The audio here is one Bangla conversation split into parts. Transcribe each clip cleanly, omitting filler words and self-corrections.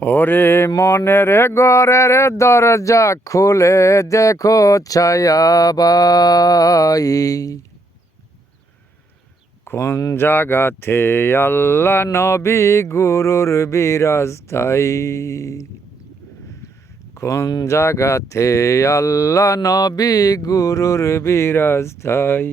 ওরে মনের ঘরের দরজা খুলে দেখো ছায়াবাই, কোন জাগাতে আল্লাহ নবী গুরুর বিরাজ তাই, কোন জাগাতে আল্লাহ নবী গুরুর বিরাজ তাই।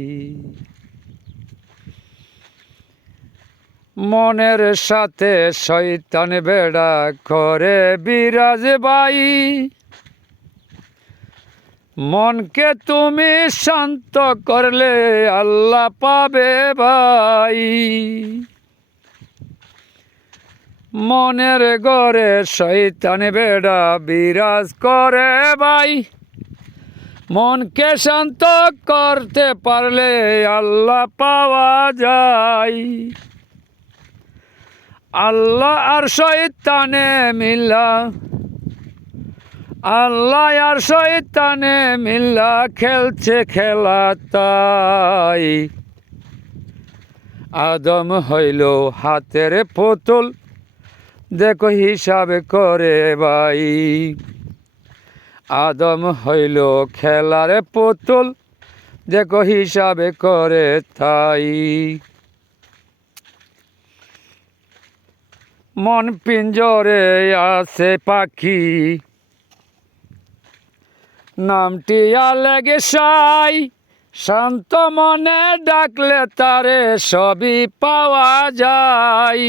মনের সাথে শয়তান বেড়া করে বিরাজ বাই, মনকে তুমি শান্ত করলে আল্লাহ পাবে ভাই। মনের ঘরে শয়তান বেড়া বিরাজ করে ভাই, মনকে শান্ত করতে পারলে আল্লাহ পাওয়া যায়। আল্লাহ আর শয়তানে মিল্লা, আল্লাহ আর শয়তানে মিল্লা খেলছে খেলা তাই। আদম হইল হাতের পুতুল, দেখো হিসাব করে ভাই। আদম হইল খেলার পুতুল, দেখো হিসাব করে তাই। মন পিঞ্জরে আছে পাখি, নামটি আলেগে সাই। শান্ত মনে ডাকলে তারে সবই পাওয়া যায়।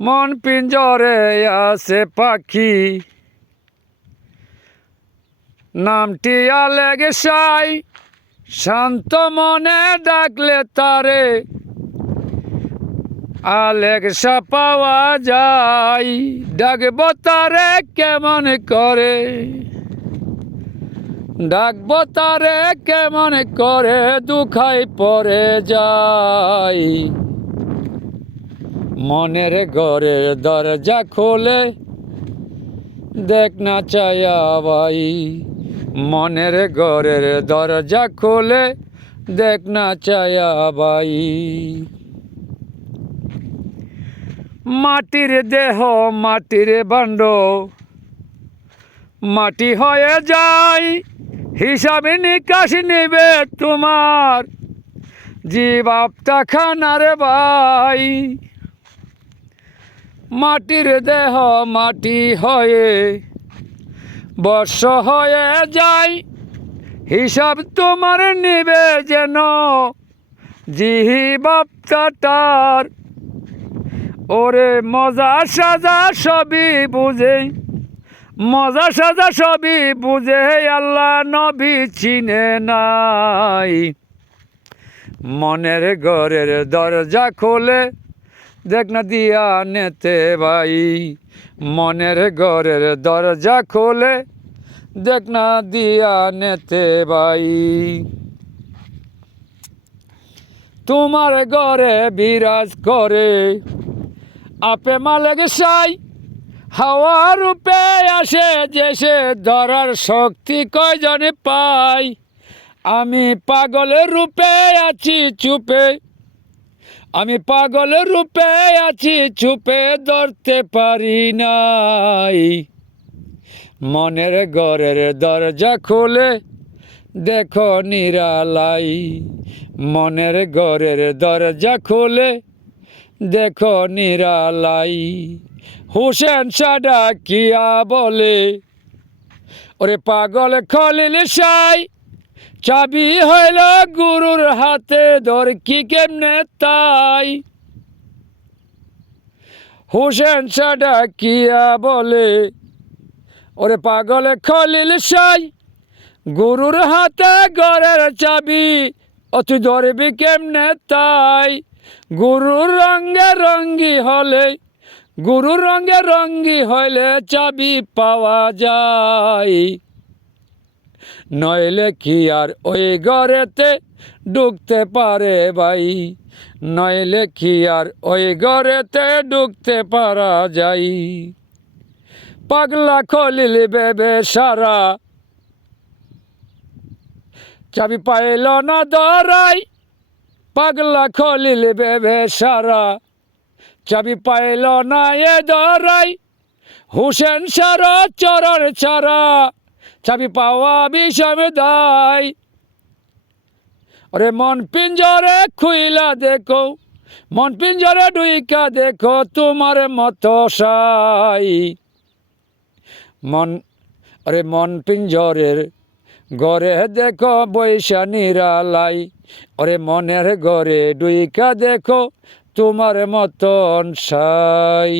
মন পিঞ্জরে আছে পাখি, নামটি আলেগে সাই। শান্ত মনে ডাকলে তারে আলেগসা পাওয়া যায়। ডাকব তারে কেমন করে, ডাকব তারে কেমন করে, দুঃখাই পড়ে যায়। মনের ঘরের দরজা খোলে দেখ না চায়া ভাই। মনের ঘরের দরজা খোলে দেখ না চায়া ভাই। মাটির দেহ মাটির বান্ড, মাটি হয়ে যায়। হিসাবে নিকাশ নিবে তোমার জীবাপটা খানারে ভাই। মাটির দেহ মাটি হয়ে বর্ষ হয়ে যায়। হিসাব তোমার নিবে যেন জীবাপটার। ওরে মজা সাজা সবই বুঝে, মজা সাজা সবই বুঝে, আল্লাহ নবী চিনে নাই। মনের ঘরের দরজা খোলে দেখ না দিয়া নেতে ভাই। মনের ঘরের দরজা খোলে দেখ না দিয়া নেতে ভাই। তোমার ঘরে বিরাজ করে আপে মালেক সাই। হাওয়া রূপে আসে যেসে ধরার শক্তি কয়জনে পাই। আমি পাগলের রূপে আছি চুপে, আমি পাগলের রূপে আছি চুপে, ধরতে পারি নাই। মনের ঘরের দরজা খুলে দেখো নিরালাই। মনের ঘরের দরজা খুলে দেখো নিরালাই। হুসেন সাডা কিয়া বলে ওরে পাগল খলিল সাই। চাবি হইল গুরুর হাতে, ধর কি কেমনে তাই। হুসেন সাডা কিয়া বলে ওরে পাগল খলিল সাই। গুরুর হাতে ঘরের চাবি, ও তুই ধরবি কেমনে তাই। গুরুর রঙে রঙ্গি হলে, গুরুর রঙে রঙ্গি হইলে চাবি পাওয়া যায়। নইলে কি আর ওই ঘরেতে ঢুকতে পারে ভাই। নইলে কি আর ওই ঘরেতে ঢুকতে পারা যায়। পাগলা খলিল বেবে সারা, চাবি পাইল না ধরাই। পাগলা খলিল বেবে সারা, চাবি পাইল না এ ধরাই হুসেন সার চরণ ছাড়া চাবি পাওয়া বিষম দায় ওরে মন পিঞ্জরে খুইলা দেখো মন পিঞ্জরে ডুইকা দেখো তোমার মতো সাই মন আরে মন পিঞ্জরের ঘরে দেখো বৈশা নিরালাই ওরে মনের ঘরে ডুইকা দেখো তোমার মতন সাই।